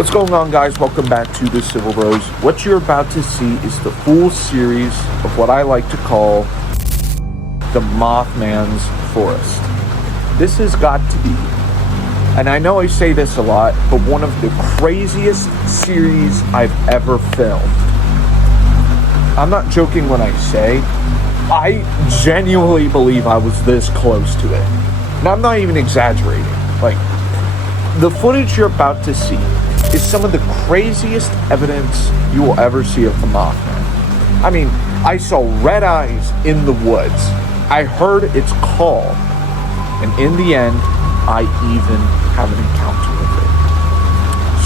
What's going on, guys? Welcome back to the Civil Bros. What you're about to see is the full series of what I like to call the Mothman's Forest. This has got to be, and I know I say this a lot, but one of the craziest series I've ever filmed. I'm not joking when I say I genuinely believe I was this close to it. And I'm not even exaggerating. Like, the footage you're about to see is some of the craziest evidence you will ever see of the Mothman. I mean, I saw red eyes in the woods. I heard its call. And in the end, I even have an encounter with it.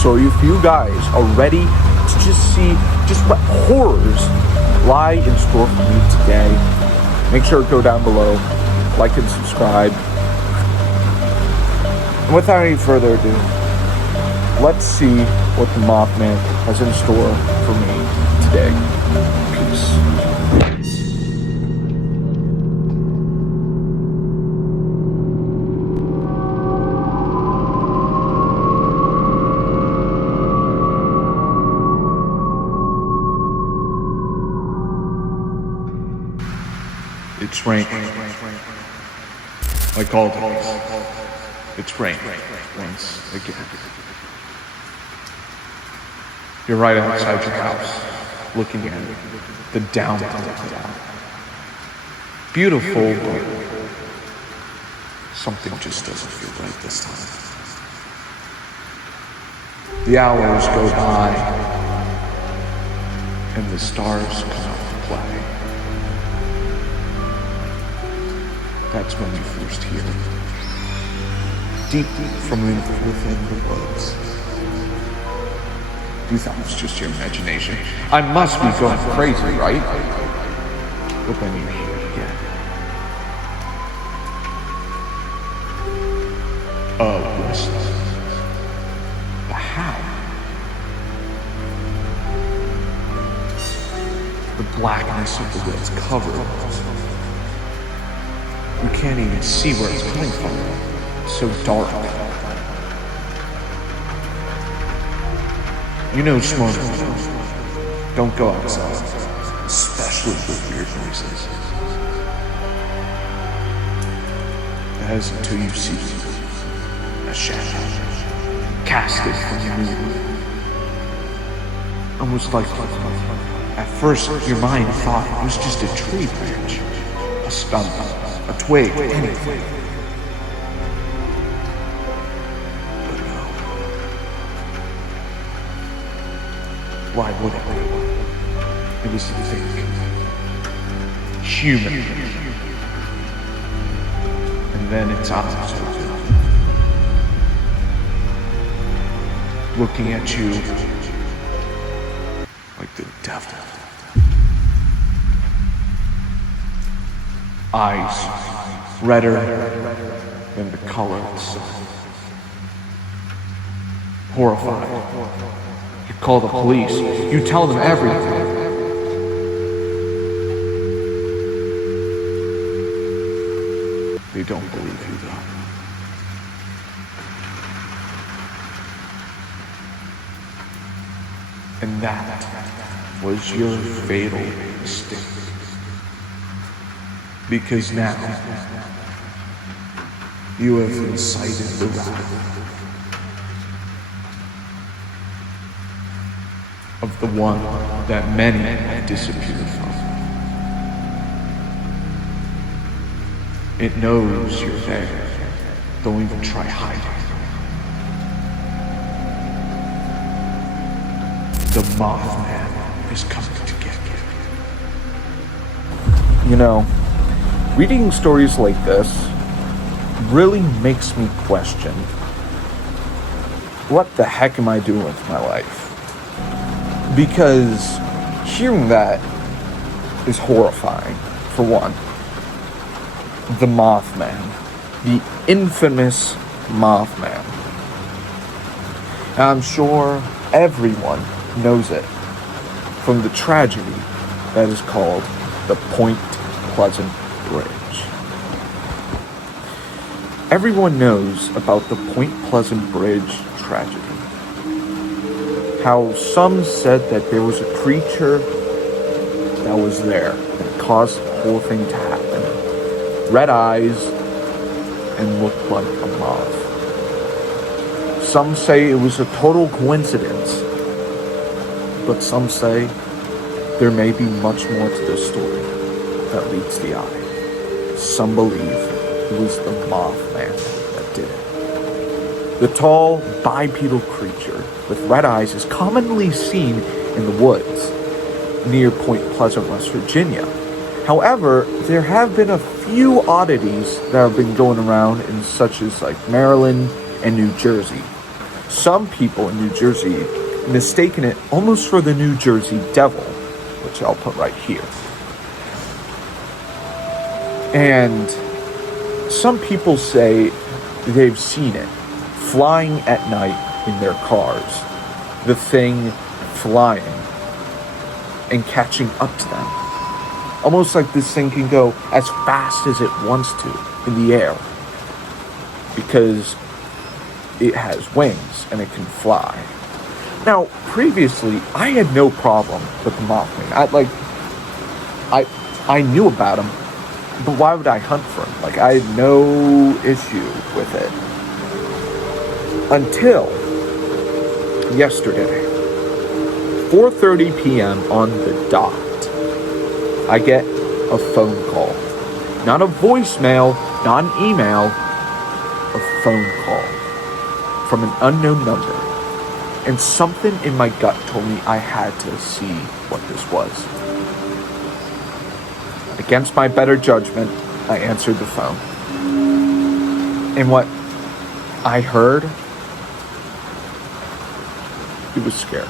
So if you guys are ready to just see just what horrors lie in store for me today, make sure to go down below, like and subscribe. And without any further ado, let's see what the Mothman has in store for me today. Peace. It's rain. Like all days. It's rain once again. You're right outside your house, looking at the downtown. Beautiful, but something just doesn't feel right this time. The hours go by, and the stars come out to play. That's when you first hear it. Deep from within the woods. You thought it was just your imagination. I must be going crazy, right? But then you hear it again. A whistle. But how? The blackness of the woods covered. You can't even see where it's coming from. So dark. You know, smart people don't go outside, especially with weird noises. That is until you see a shadow casted from the moon. Almost like, at first, your mind thought it was just a tree branch, a stump, a twig, anything. Why would it? It was thick, human, and then its eyes opened, looking at you like the devil. Eyes redder than the color of the sun. Horrified. You call the police. You tell them everything. They don't believe you, though. And that was your fatal mistake. Because now, you have incited the wrath of the one that many have disappeared from. It knows you're there. Don't even try hiding. The Mothman is coming to get you. You know, reading stories like this really makes me question, what the heck am I doing with my life? Because hearing that is horrifying, for one. The Mothman. The infamous Mothman. And I'm sure everyone knows it from the tragedy that is called the Point Pleasant Bridge. Everyone knows about the Point Pleasant Bridge tragedy. how some said that there was a creature that was there that caused the whole thing to happen. Red eyes and looked like a moth. Some say it was a total coincidence, but some say there may be much more to this story that meets the eye. Some believe it was the Mothman that did it. The tall, bipedal creature with red eyes is commonly seen in the woods near Point Pleasant, West Virginia. However, there have been a few oddities that have been going around in such as like Maryland and New Jersey. Some people in New Jersey mistaken it almost for the New Jersey Devil, which I'll put right here. And some people say they've seen it flying at night in their cars. The thing flying and catching up to them. Almost like this thing can go as fast as it wants to in the air. Because it has wings and it can fly. Now, previously, I had no problem with the Mothman. I knew about him, but why would I hunt for him? Like, I had no issue with it. Until yesterday, 4:30 p.m. on the dot, I get a phone call. Not a voicemail, not an email, a phone call from an unknown number. And something in my gut told me I had to see what this was. Against my better judgment, I answered the phone. And what I heard, it was scary.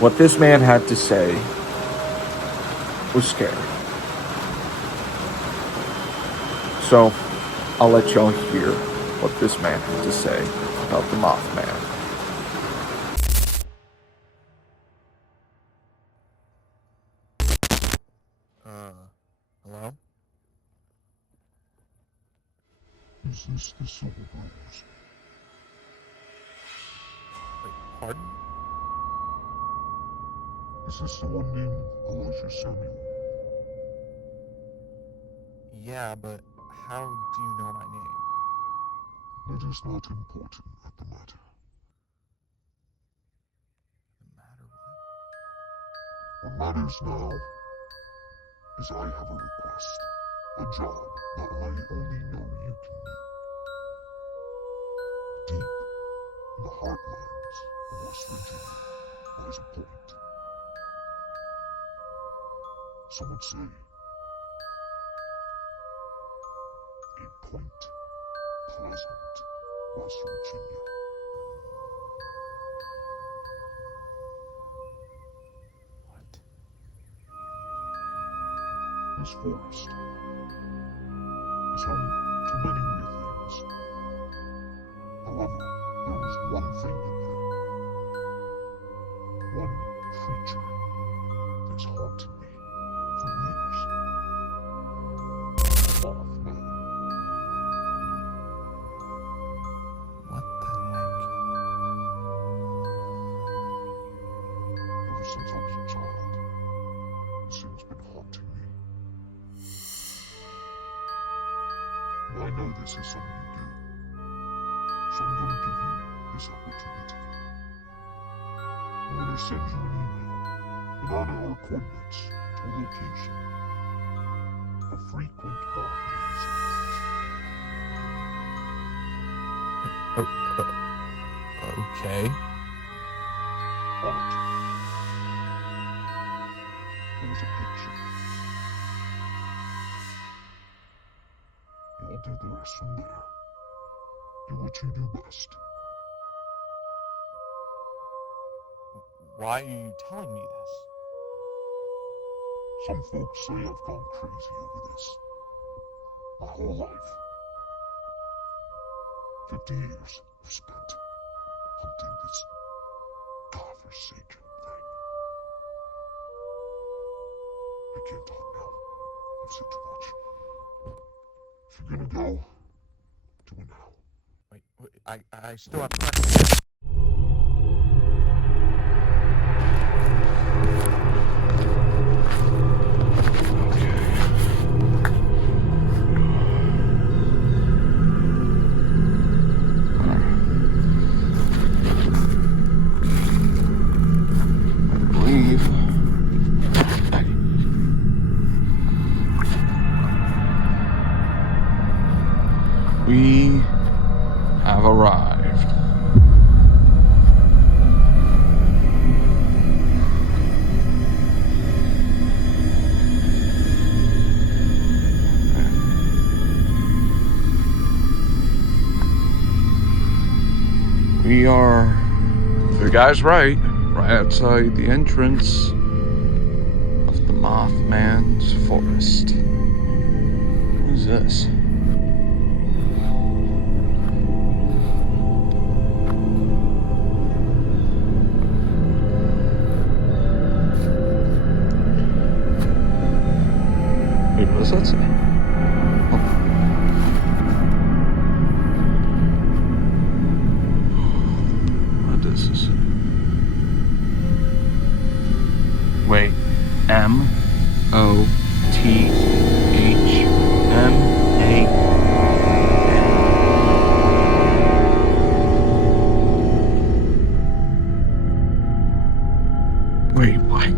What this man had to say was scary. So, I'll let y'all hear what this man had to say about the Mothman. Hello? Is this the Silver Rose? Wait, pardon? Is this the one named Elijah Samuel? Yeah, but how do you know my name? It is not important at the matter. The matter What matters now is I have a request. A job that I only know you can do. Deep in the heartlands of West Virginia lies a point. Some would say a Point Pleasant, West Virginia. What? This forest is home to many weird things. However, there was one thing in there. One creature that's haunted me for years. Mothman. What the heck? Ever since I was a child, this thing's been haunting me. And I know this is something you do. So I'm going to give you this opportunity. I'm going to send you an email and on our coordinates to a location of frequent Mothman sightings. Okay. On it, there was a picture. You'll do the rest from there. Do what you do best. Why are you telling me this? Some folks say I've gone crazy over this. My whole life. 50 years I've spent hunting this godforsaken thing. I can't talk now. I've said too much. If you're gonna go, do it now. Wait, I still have questions. have arrived. We are, the guy's right outside the entrance of the Mothman's forest. What is this? Wait, what does that say? What is this? Wait, MOTHMA. Wait, what?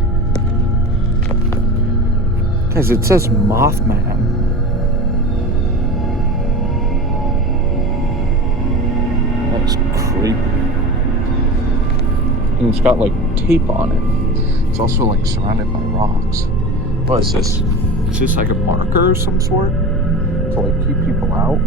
Guys, it says Mothman. That's creepy. And it's got like tape on it. It's also like surrounded by rocks. What is this? Is this like a marker of some sort? To like keep people out?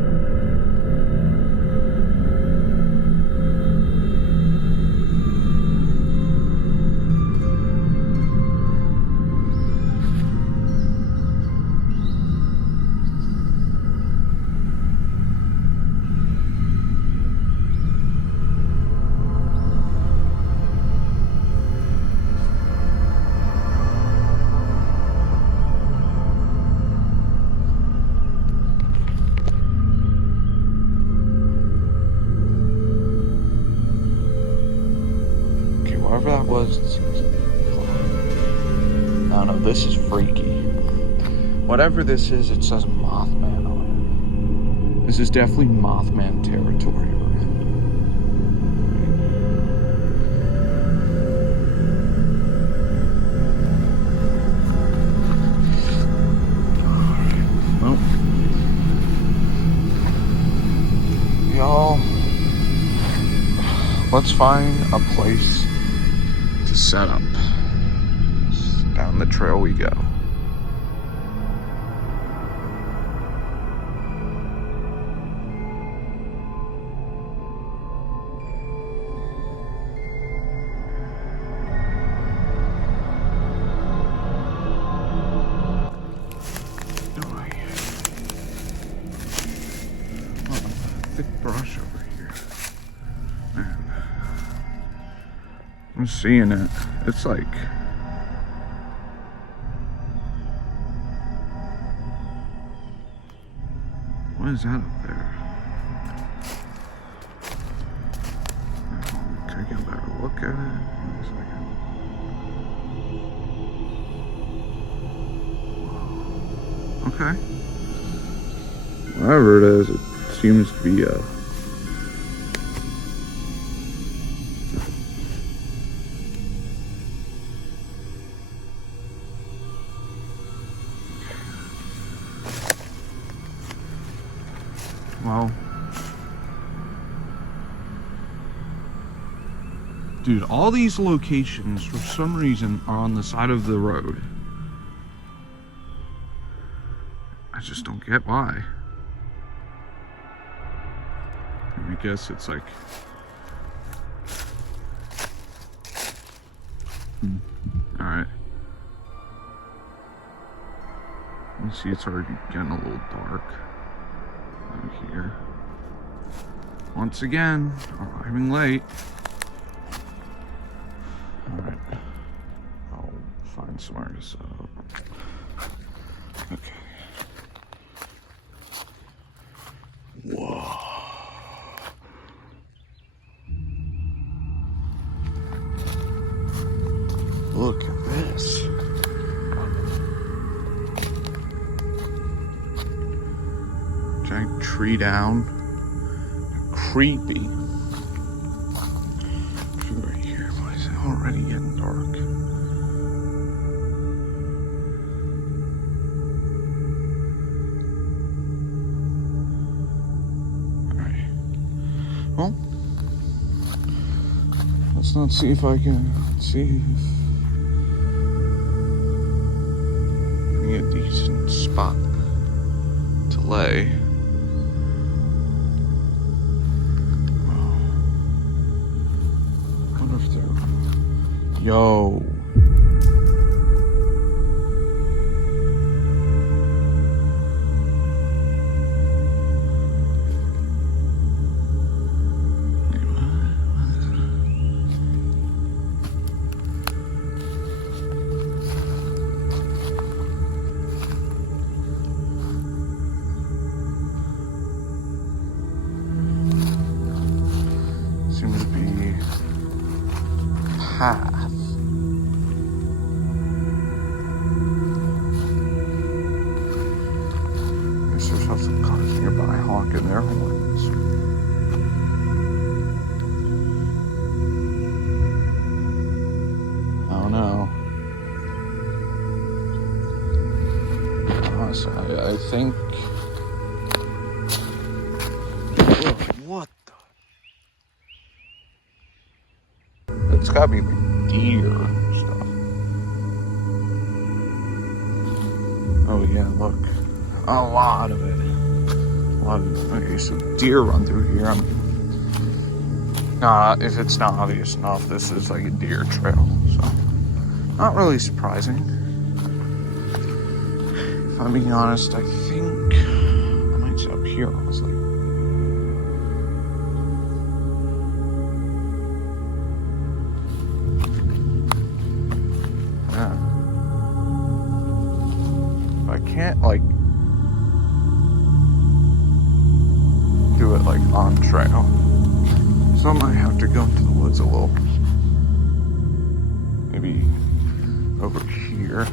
Whatever that was, it seems. No, this is freaky. Whatever this is, it says Mothman on it. This is definitely Mothman territory. Well, y'all, let's find a place to set up. Down the trail we go. Thick brush over here. Man. I'm seeing it. It's like, what is that up there? Can I get a better look at it? Wait a second. Okay. Whatever it is, it seems to be a well, dude, all these locations for some reason are on the side of the road. I just don't get why. I guess it's like, all right. You see, it's already getting a little dark out here. Once again, arriving late. All right, I'll find somewhere to set up. Okay. Whoa. Look at this. Giant tree down. Creepy. Right here. Why is it already getting dark? Well, let's not see if I can see if I can get a decent spot to lay. I wonder if they're... Yo. Seems to be path. Guess there's also cars nearby honking their horns. I don't know. Honestly, I think. What the? It's gotta be like deer and stuff. Oh yeah, look. A lot of it. Okay, so deer run through here. If it's not obvious enough, this is like a deer trail, so not really surprising. If I'm being honest, I think I might sit up here, honestly. Yeah. I can't like do it like on trail, so I might have to go into the woods a little. Maybe over here.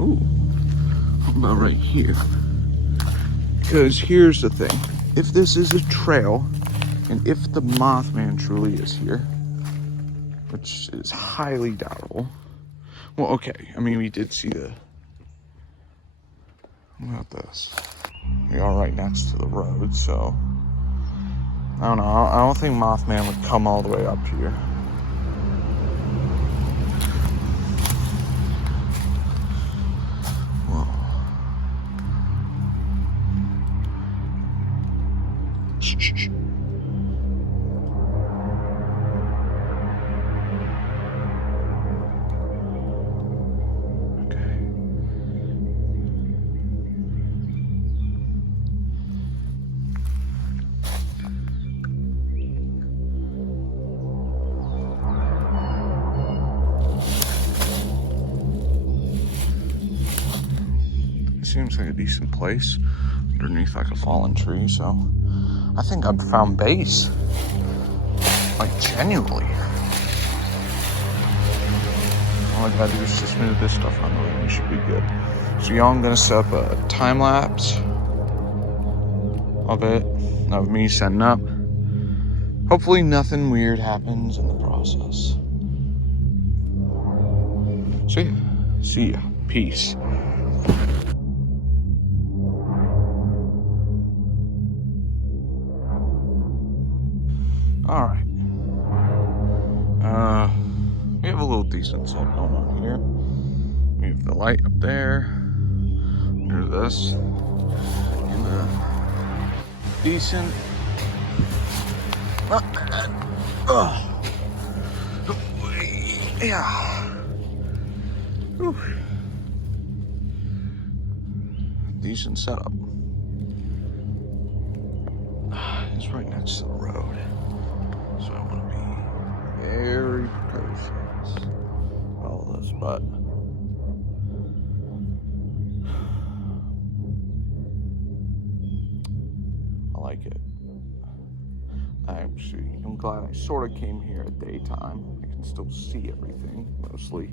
Ooh, how about right here? Because here's the thing: if this is a trail, and if the Mothman truly is here, which is highly doubtful. Well, okay, I mean, we did see the... What about this? We are right next to the road, so... I don't know, I don't think Mothman would come all the way up here. Whoa. Shh. Seems like a decent place underneath like a fallen tree, so I think I've found base, like genuinely. All I gotta do is just move this stuff on the way and we should be good. So y'all, I'm gonna set up a time lapse of it, of me setting up. Hopefully nothing weird happens in the process. So yeah, see ya, peace. All right. We have a little decent setup going on here. We have the light up there. Under this. And decent. Yeah. Whew. Decent setup. It's right next to the road. So I want to be very precocious with all this, but I like it. I'm glad I sort of came here at daytime. I can still see everything, mostly.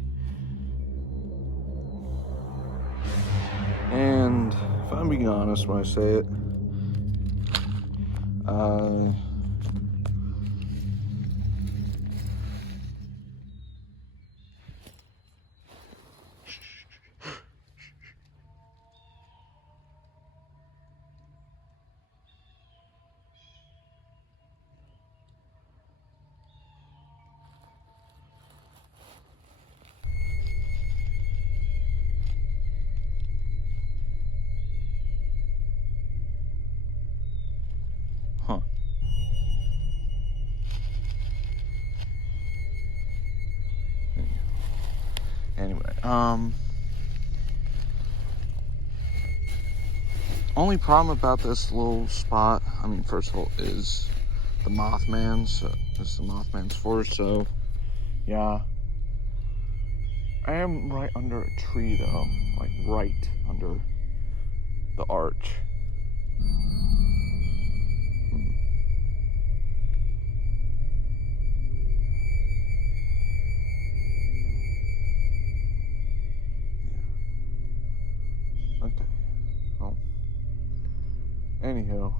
And if I'm being honest when I say it, Anyway, only problem about this little spot, I mean, first of all, is the Mothmans. This is the Mothman's forest, so yeah. I am right under a tree, though, like right under the arch. Okay. Oh. Anyhow.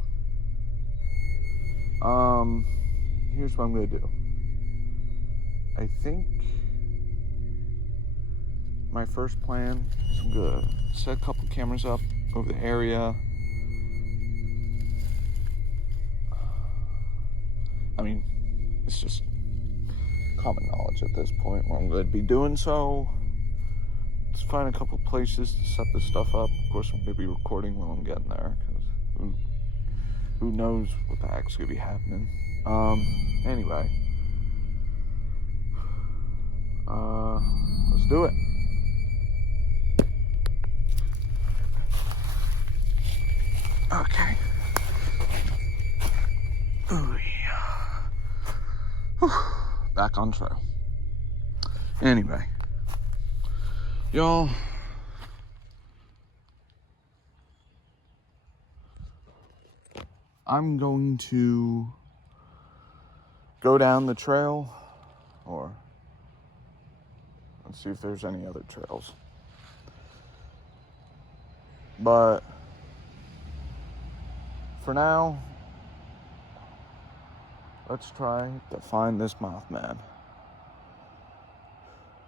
Here's what I'm gonna do. I think my first plan is I'm gonna set a couple cameras up over the area. I mean, it's just common knowledge at this point what I'm gonna be doing, so let's find a couple places to set this stuff up. Of course, I'm gonna be recording when I'm getting there, because who knows what the heck's gonna be happening. Anyway, let's do it. Okay. Ooh, yeah. Whew. Back on trail. Anyway, y'all, I'm going to go down the trail, or let's see if there's any other trails. But for now, let's try to find this Mothman.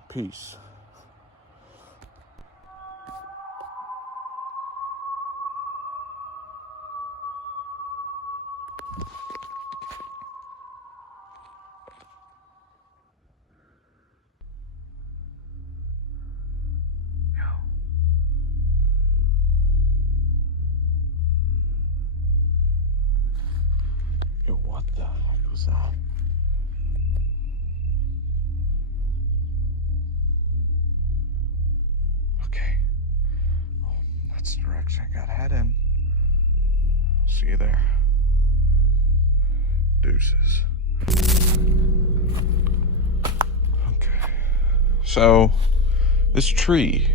Peace. Yo, what the heck was that? Okay. Oh, that's the direction I gotta head in. I'll see you there. Deuces. Okay. So, this tree,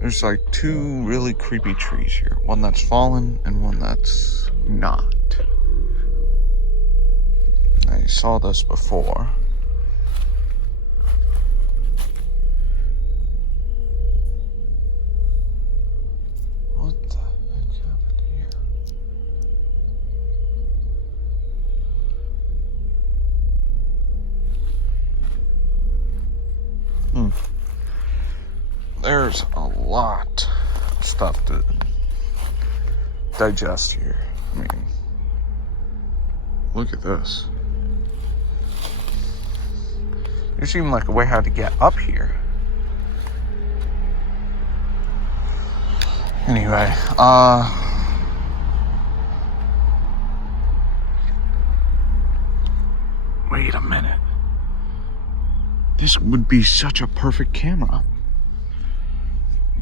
there's like two really creepy trees here. One that's fallen and one that's not. I saw this before. What the heck happened here? There's a lot of stuff to digest here. I mean, look at this. There seemed like a way how to get up here. Anyway, wait a minute. This would be such a perfect camera.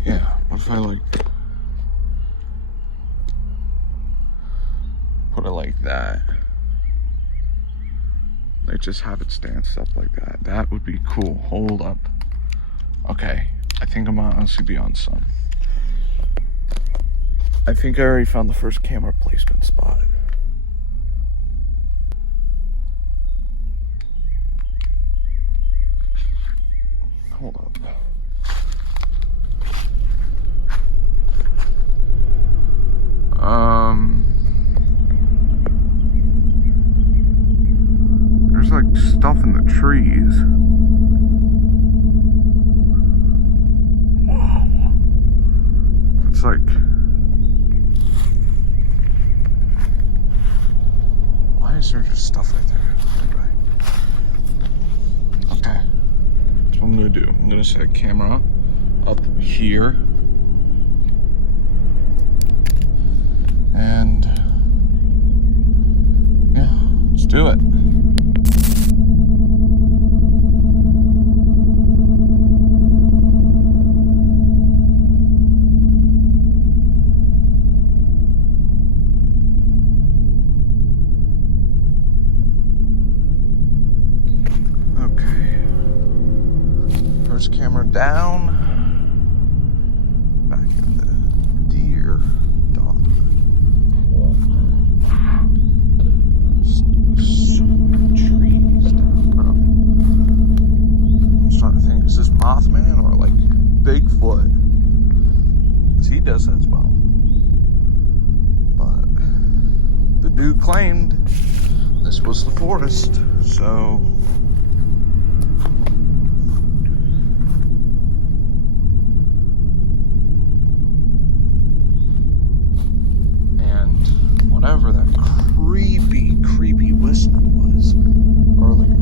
Yeah, what if I like put it like that? Like just have it stand up like that. That would be cool. Hold up. Okay, I think I'm gonna honestly be on some. I think I already found the first camera placement spot. Hold up. There's like stuff in the trees. Whoa. It's like, why is there just stuff right there? Anyway. Okay. That's what I'm gonna do. I'm gonna set a camera up here. And yeah, let's do it. this camera down. Back into deer done. So many trees down, bro. I'm starting to think, is this Mothman or like Bigfoot? Because he does that as well. But the dude claimed this was the forest, so. Whatever that creepy whistling was earlier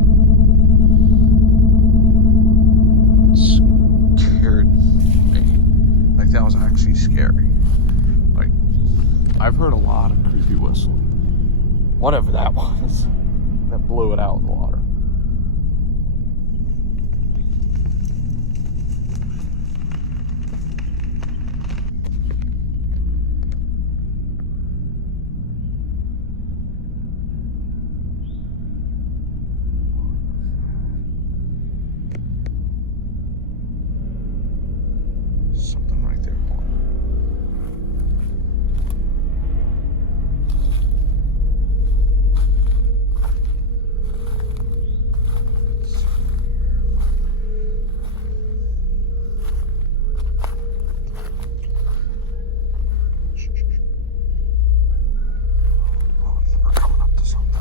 scared me. Like, that was actually scary. Like, I've heard a lot of creepy whistling. Whatever that was, that blew it out of the water. Something right there. Hold on. Oh, we're coming up to something.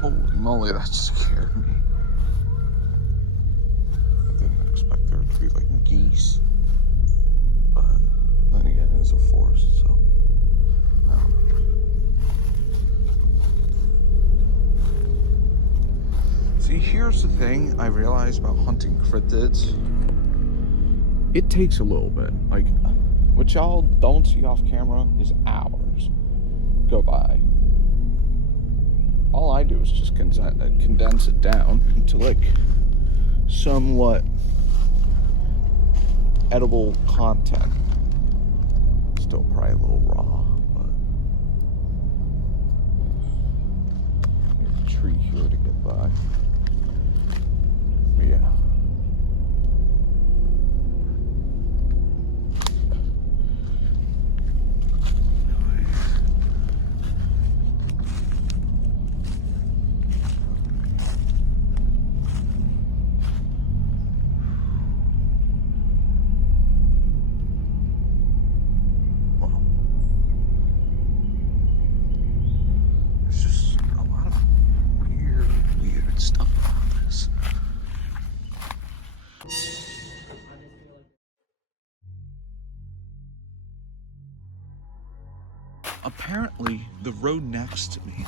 Holy moly, that scared me. I didn't expect there to be like geese. But then again, it's a forest, so I don't know. See, here's the thing I realized about hunting cryptids. It takes a little bit. Like, what y'all don't see off camera is hours go by. All I do is just condense it down into like somewhat edible content. Still probably a little raw, but there's a tree here to get by. But yeah. Apparently, the road next to me,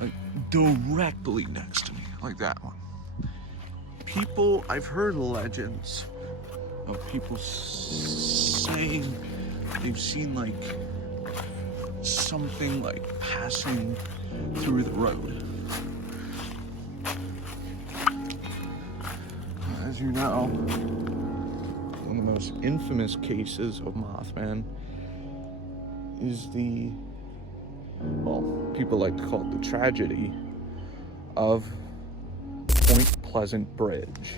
like directly next to me, like that one. People, I've heard legends of people saying they've seen like something like passing through the road. As you know, one of the most infamous cases of Mothman is the, well, people like to call it the tragedy of Point Pleasant Bridge.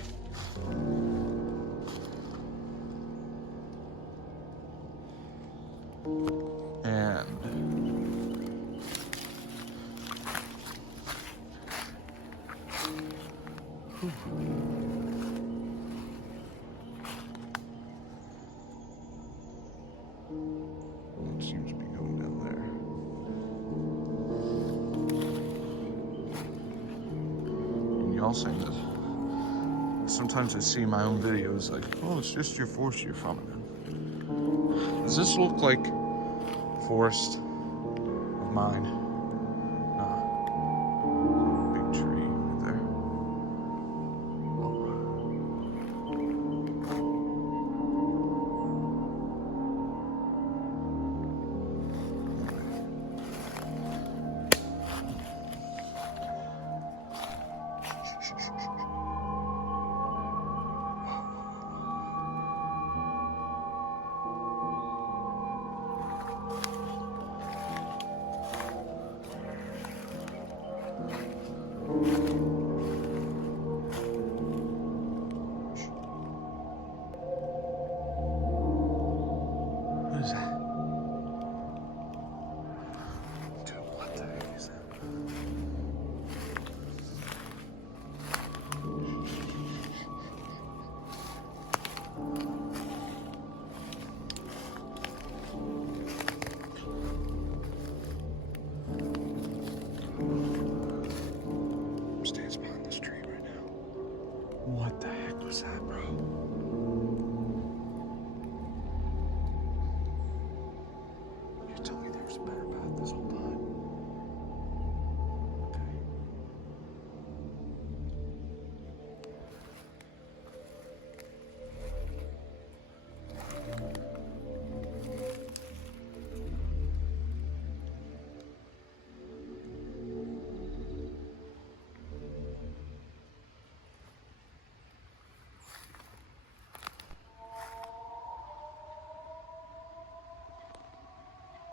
And it seems to be going down there. And y'all saying this. Sometimes I see my own videos like, oh, it's just your forest you're from. Does this look like forest of mine? Nah. Big tree right there.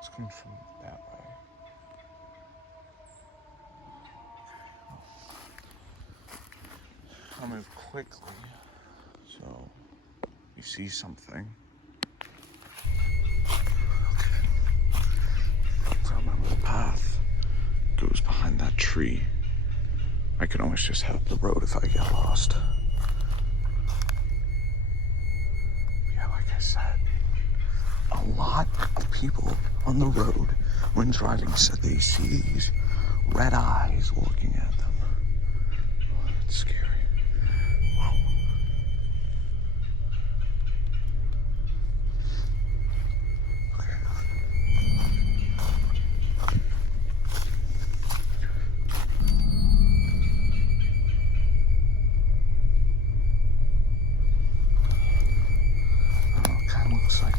It's coming from that way. I'll move quickly so you see something. Okay. So I remember the path goes behind that tree. I can always just head up the road if I get lost. Yeah, like I said, a lot of people on the road when driving said they see these red eyes looking at them. It's scary. Whoa. Okay. Kind of looks like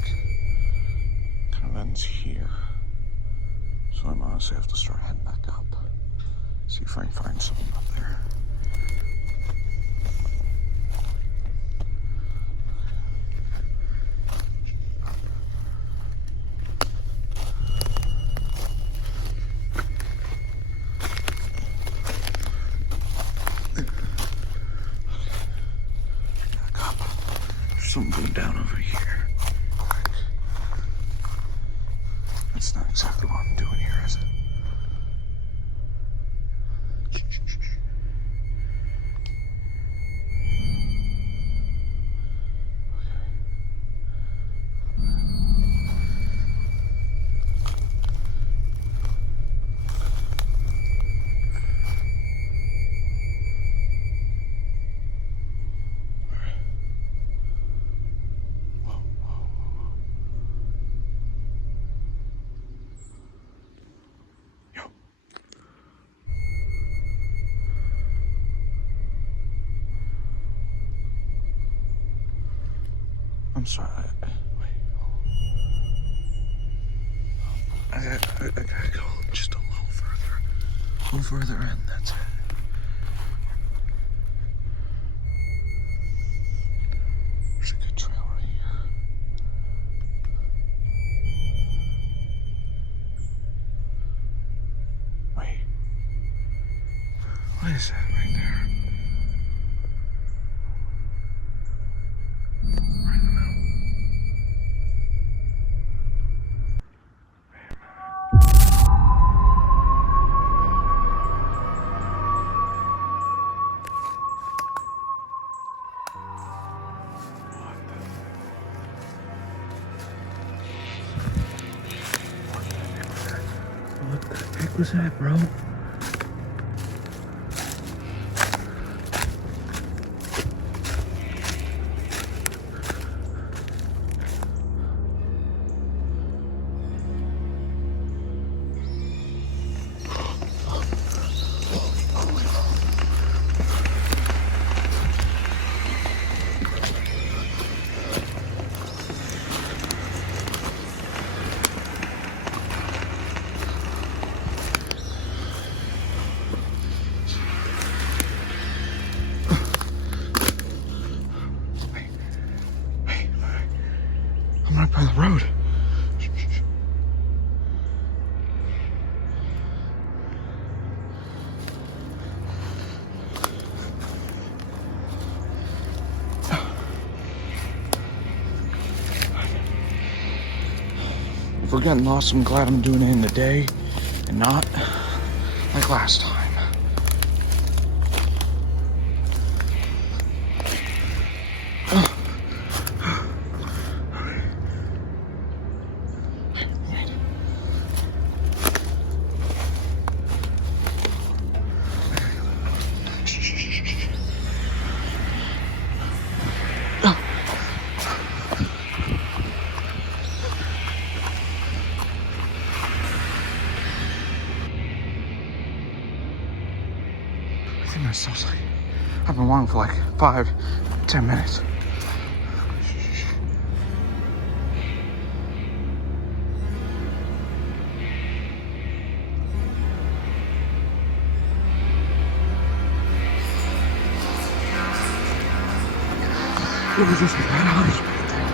kind of ends here. So I'm honestly have to start heading back up. See if I can find something up there. Back up. There's something going down over here. Quick. That's not exactly what I'm doing here, is it? I'm sorry. Wait. I gotta go just a little further. A little further in, that's it. There's a good trail right here. Wait. What is that right there? Right in the middle. What the heck was that, bro? I'm right by the road. If we're getting lost, I'm glad I'm doing it in the day and not like last time. I think that sounds like I've been walking for like 5-10 minutes. It was just red eyes right there.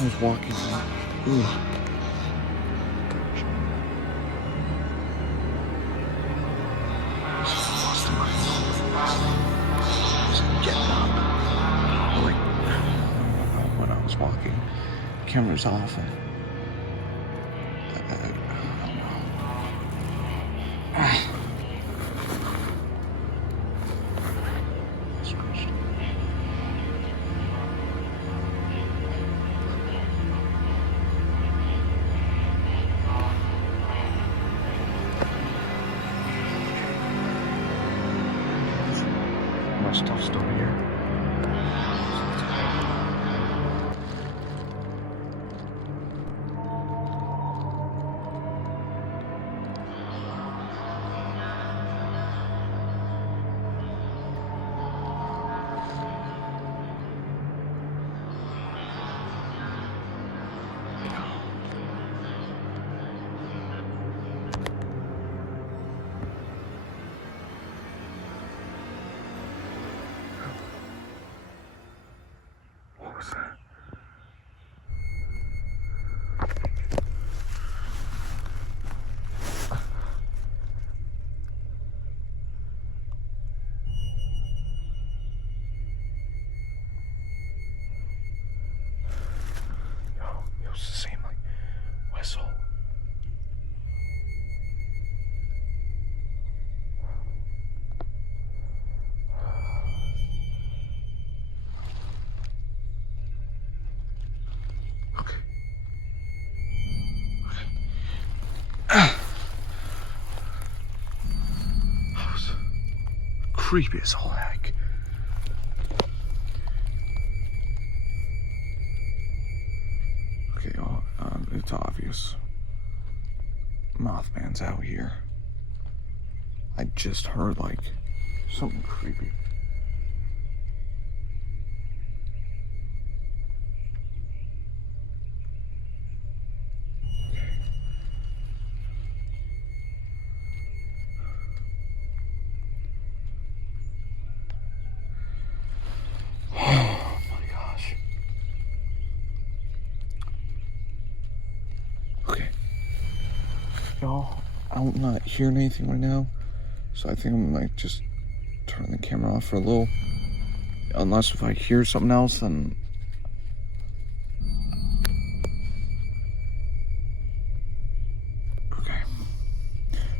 I was walking. Ugh. Lost in my I was getting up. Like when I was walking, camera's off and I don't know. Squished. My stuff's still here. What was that? It was the same like whistle. Okay. That was creepy as all heck. Okay, y'all, it's obvious. Mothman's out here. I just heard like something creepy. Oh my gosh. Okay. Y'all, I'm not hearing anything right now, so I think I'm gonna like just turn the camera off for a little. Unless if I hear something else, then okay.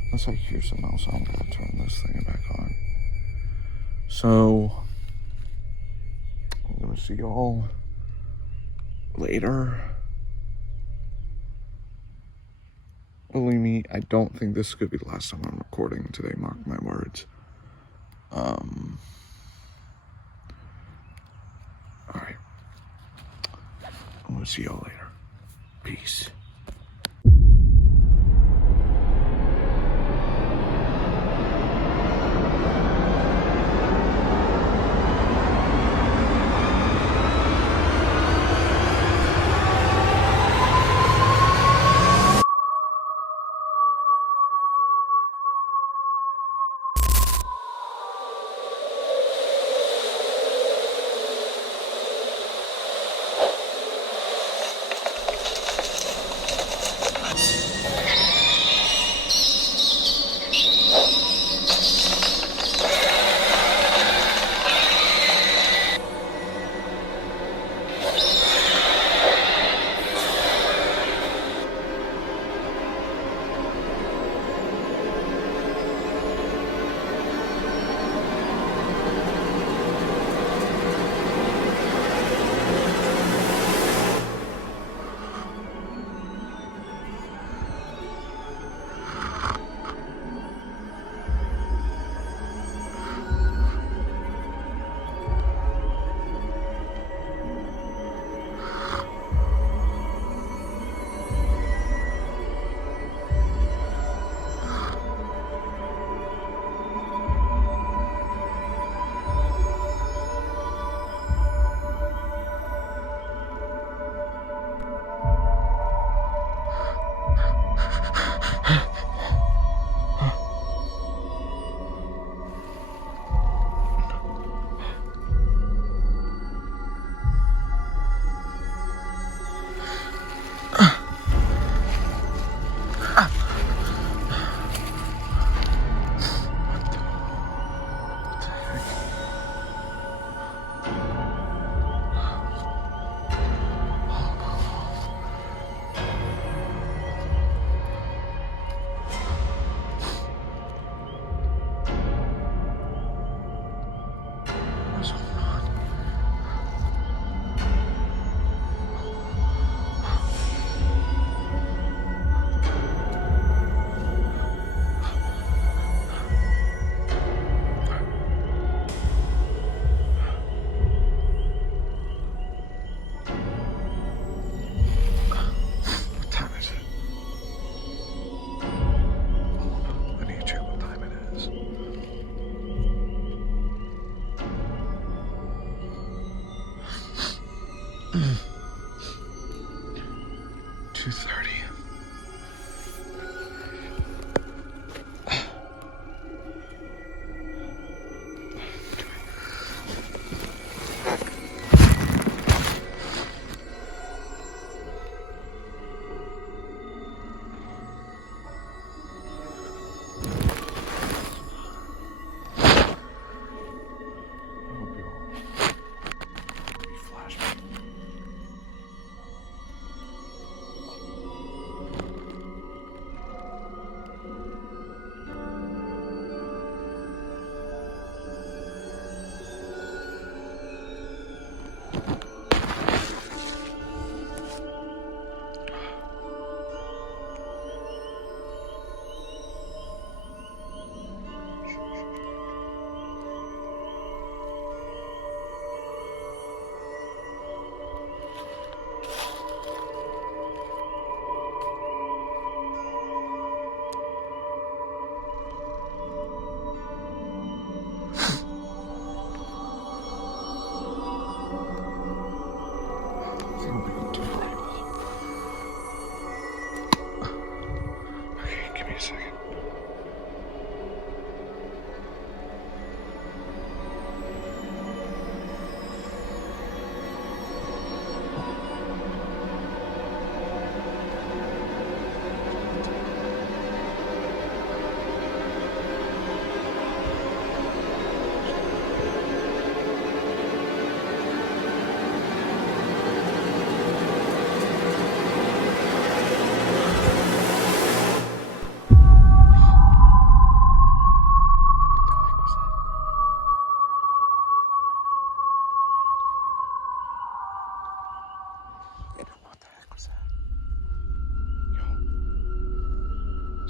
Unless I hear something else, I'm gonna turn this thing back on. So I'm gonna see y'all later. Believe me, I don't think this could be the last time I'm recording today, mark my words. Alright. I'm gonna see y'all later. Peace. 2:30.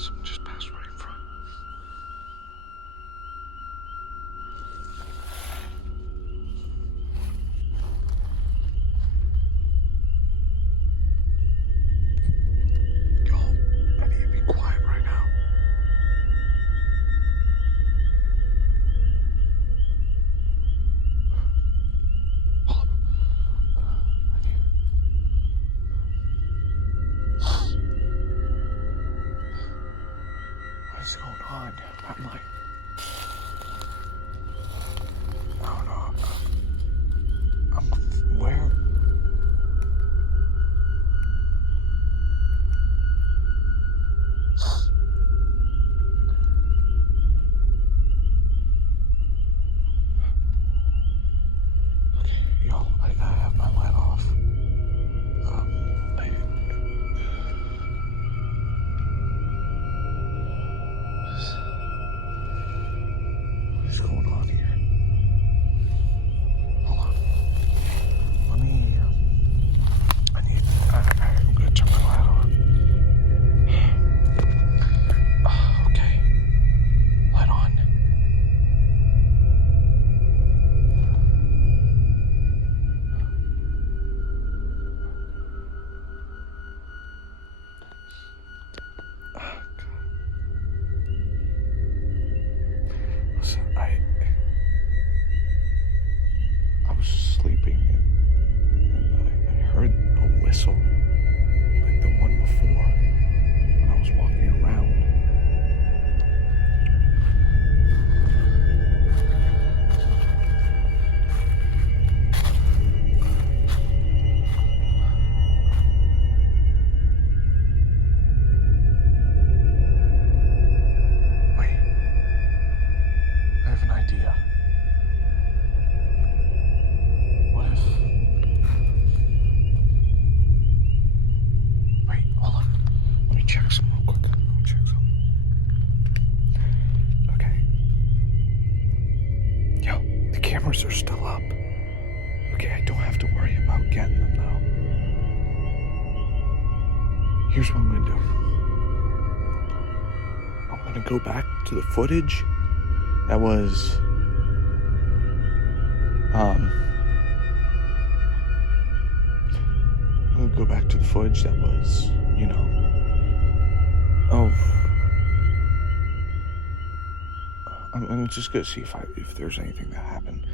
Someone just passed right in front. Yo, I need to be quiet right now. Hold up. What is going on? I'm like, I don't know. I'm where? Okay, yo, I have my light off. What is going on here? Hold on. Let me. I'm gonna turn my light on. Okay. Light on. Listen, I was sleeping and I heard a whistle like the one before when I was walking around. Wait, I have an idea. What if... Wait, hold on. Let me check some real quick. Okay. Yo, the cameras are still up. Okay, I don't have to worry about getting them now. Here's what I'm gonna do. I'm gonna go back to the footage that was I'm gonna go back to the footage that was, I'm just gonna see if there's anything that happened.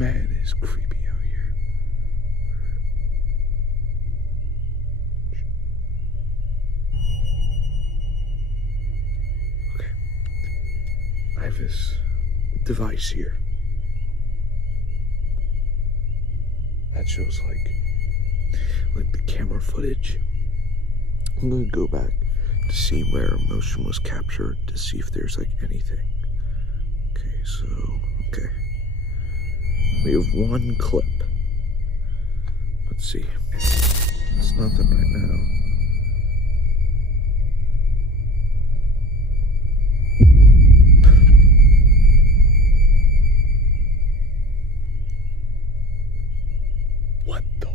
Man, it's creepy out here. Okay. I have this device here that shows like the camera footage. I'm gonna go back to see where motion was captured to see if there's like anything. Okay. We have one clip. Let's see. It's nothing right now. What the?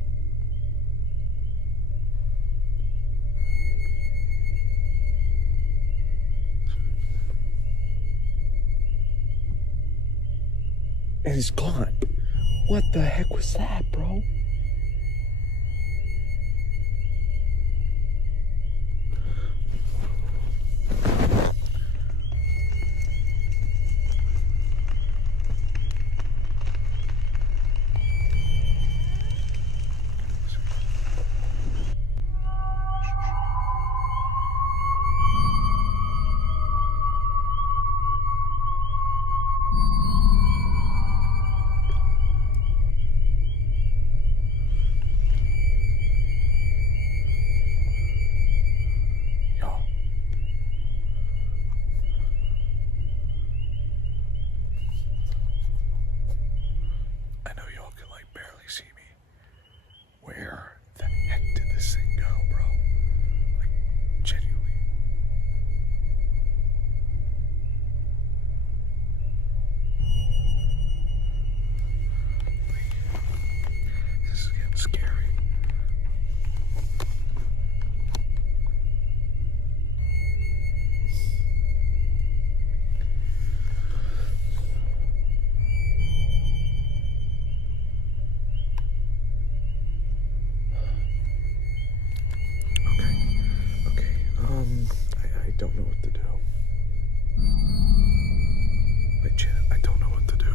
And it's gone. What the heck was that, bro? I don't know what to do. I don't know what to do.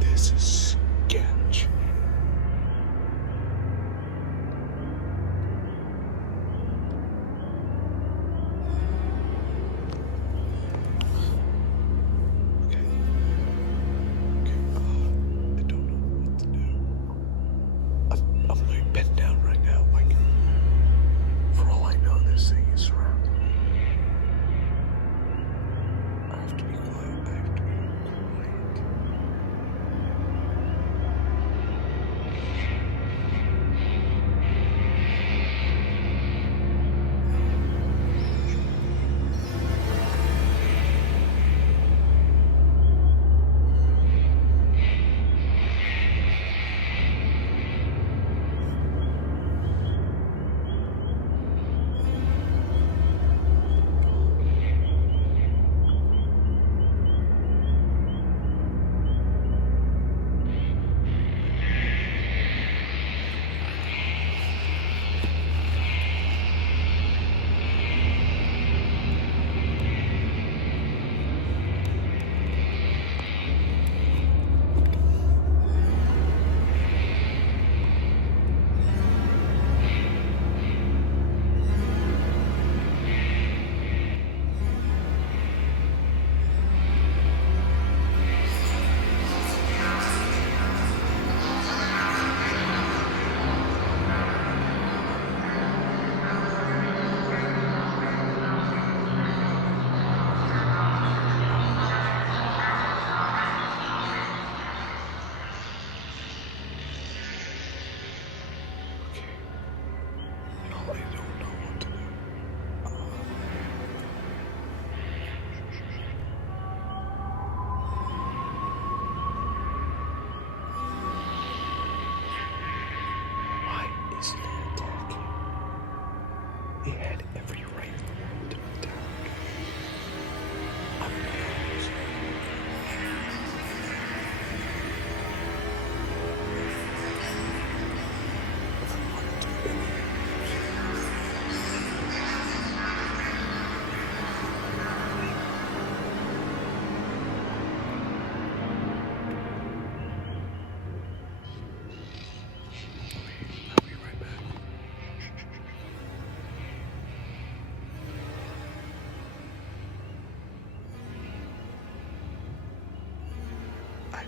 This is sketch.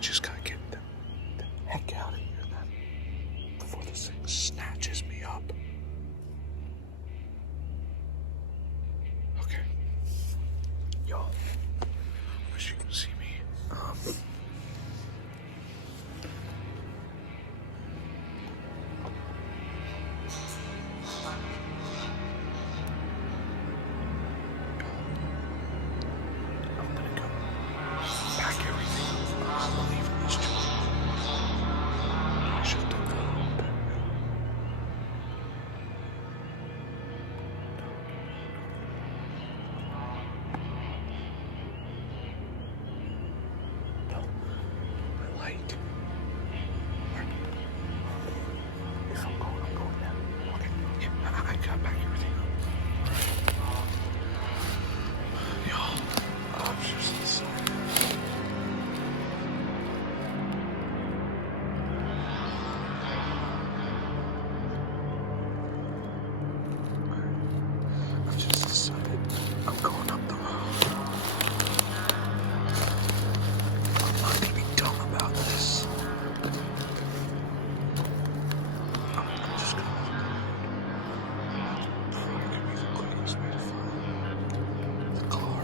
just gotta get the heck out of here then, before this thing snatches me up. Okay. Yo, wish you can see me. I'm gonna go pack everything. I'm leaving this joint. I should have done that a long time ago. No, my light. If I'm going now. Okay, yeah, I got back everything up. Y'all, I'm just excited. I've just decided I'm going up the road. I'm not gonna be dumb about this. I'm just gonna probably gonna be the quickest way to find the car.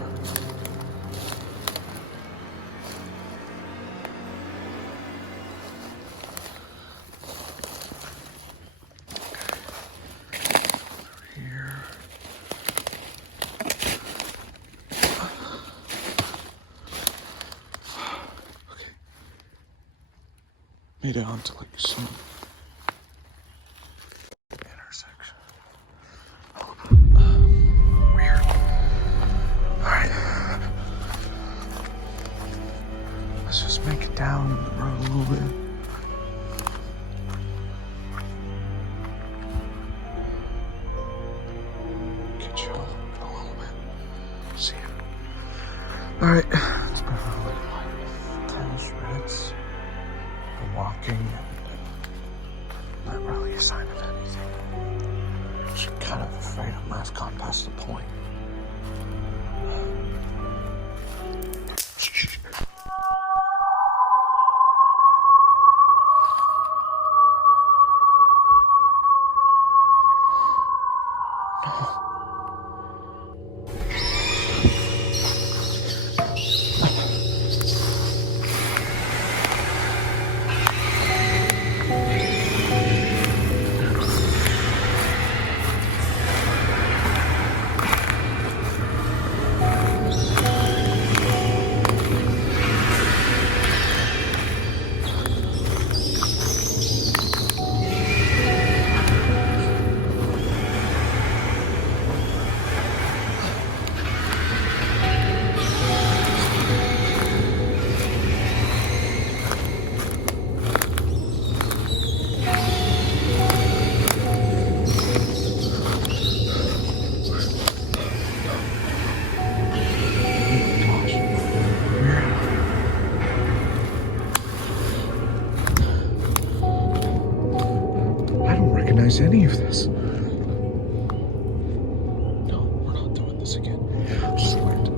Here. Okay. Made it onto like some intersection. Weird. Alright. Let's just make it down the road a little bit. Get you in a little bit. See ya. Alright. It's been like 10 minutes. Been walking and not really a sign of anything. Just kind of afraid I might have gone past the point. Any of this. No, we're not doing this again. I swear to.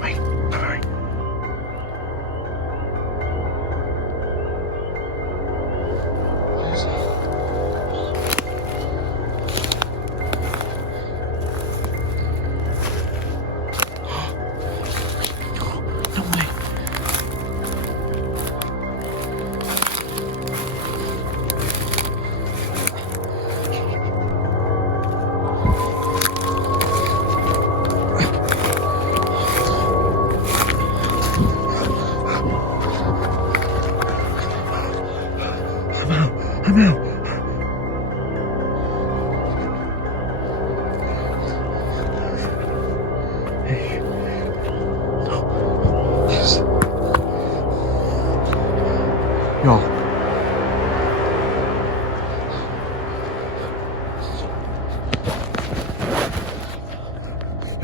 Wait, alright.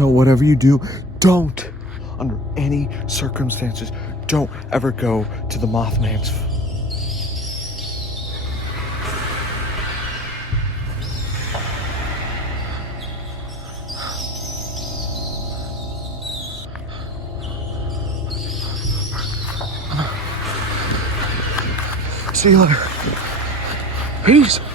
No, whatever you do, don't, under any circumstances, don't ever go to the Mothmans. See you later. Peace.